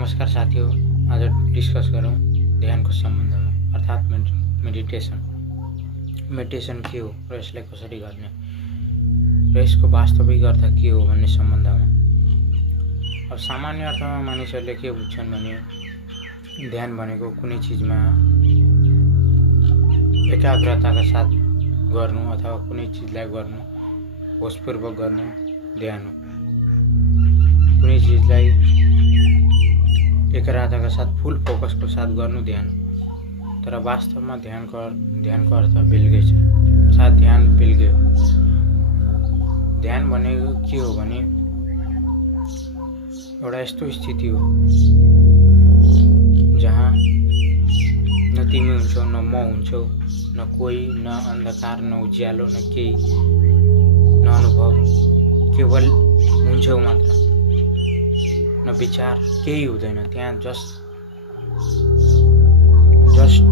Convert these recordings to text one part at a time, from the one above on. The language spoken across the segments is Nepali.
नमस्कार साथियों, आज डिस्कस गरौँ ध्यानको सम्बन्धमा अर्थात् मेडिटेसन के हो र यसलाई कसरी गर्ने र यसको वास्तविक अर्थ के हो भन्ने सम्बन्धमा। अब सामान्य अर्थमा मानिसहरूले के बुझ्छन् भने ध्यान भनेको कुनै चिजमा एकाग्रताका साथ गर्नु अथवा कुनै चिजलाई गर्नु, होसपूर्वक गर्नु ध्यान हो। कुनै चिजलाई एकाग्रताका साथ फुल फोकसको साथ गर्नु ध्यान हो। तर वास्तवमा ध्यानको अर्थ बेलुकै छ, साथ ध्यान बेलुकै हो। ध्यान भनेको के हो भने एउटा यस्तो स्थिति हो जहाँ न तिमी हुन्छौ, न म हुन्छौ, न कोही, न अन्धकार, न उज्यालो, न केही, न अनुभव, केवल हुन्छौ मात्र, न विचार, केही हुँदैन त्यहाँ। जस्ट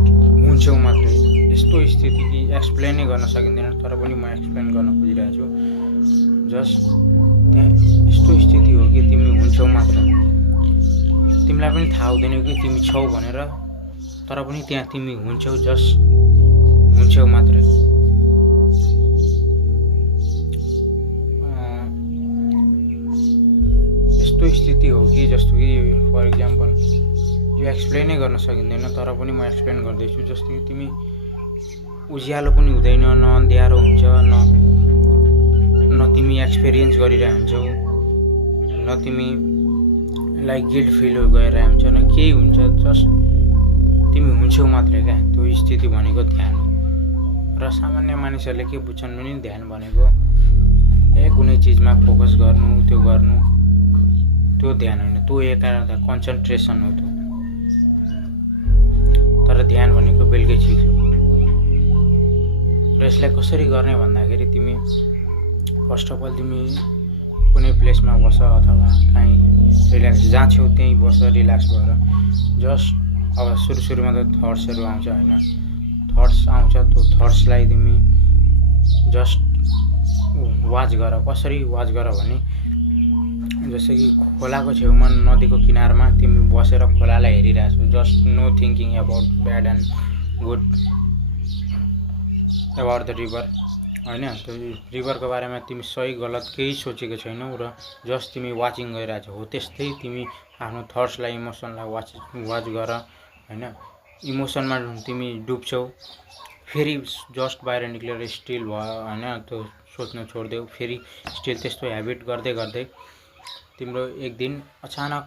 हुन्छौ मात्रै। यस्तो स्थिति कि एक्सप्लेनै गर्न सकिँदैन, तर पनि म एक्सप्लेन गर्न खोजिरहेको छु। जस्ट त्यहाँ यस्तो स्थिति हो कि तिमी हुन्छौ मात्र, तिमीलाई पनि थाहा हुँदैन कि तिमी छौ भनेर, तर पनि त्यहाँ तिमी हुन्छौ, जस्ट हुन्छौ मात्रै। यस्तो स्थिति हो कि जस्तो कि फर इक्जाम्पल यो एक्सप्लेनै गर्न सकिँदैन, तर पनि म एक्सप्लेन गर्दैछु। जस्तो कि तिमी उज्यालो पनि हुँदैन, न अँध्यारो हुन्छ, न तिमी एक्सपिरियन्स गरिरहेको हुन्छौ, न तिमीलाई गिल्ट फिल गरिरहेको हुन्छ, न केही हुन्छ, जस्ट तिमी हुन्छौ मात्रै क्या। त्यो स्थिति भनेको ध्यान हो। र सामान्य मानिसहरूले के बुझ्छन् भने ध्यान भनेको कुनै चिजमा फोकस गर्नु, त्यो ध्यान होइन, त्यो एकाग्रता, कन्सन्ट्रेसन हो त्यो। तर ध्यान भनेको बेलुकै चिज हो। र यसलाई कसरी गर्ने भन्दाखेरि तिमी फर्स्ट अफ अल तिमी कुनै प्लेसमा बस अथवा कहीँ रिल्याक्स, जहाँ छेउ त्यहीँ बस रिल्याक्स भएर। जस्ट अब सुरुमा त थट्सहरू आउँछ होइन, थट्स आउँछ, त्यो थट्सलाई तिमी जस्ट वाच गर। कसरी वाच गर भने जस्तै कि खोलाको छेउमा, नदीको किनारमा तिमी बसेर खोलालाई हेरिरहेछौ। Just no thinking about bad and good about the river होइन। त्यो रिभरको बारेमा तिमी सही गलत केही सोचेको छैनौ र जस्ट तिमी वाचिङ गरिरहेछौ। हो त्यस्तै तिमी आफ्नो थट्सलाई, इमोसनलाई वाच गर होइन। इमोसनमा तिमी डुब्छौ, फेरि जस्ट बाहिर निक्लेर स्टिल भयो होइन, त्यो सोच्न छोडिदेऊ, फेरि स्टिल। त्यस्तो ह्याबिट गर्दै गर्दै तिम्रो एक दिन अचानक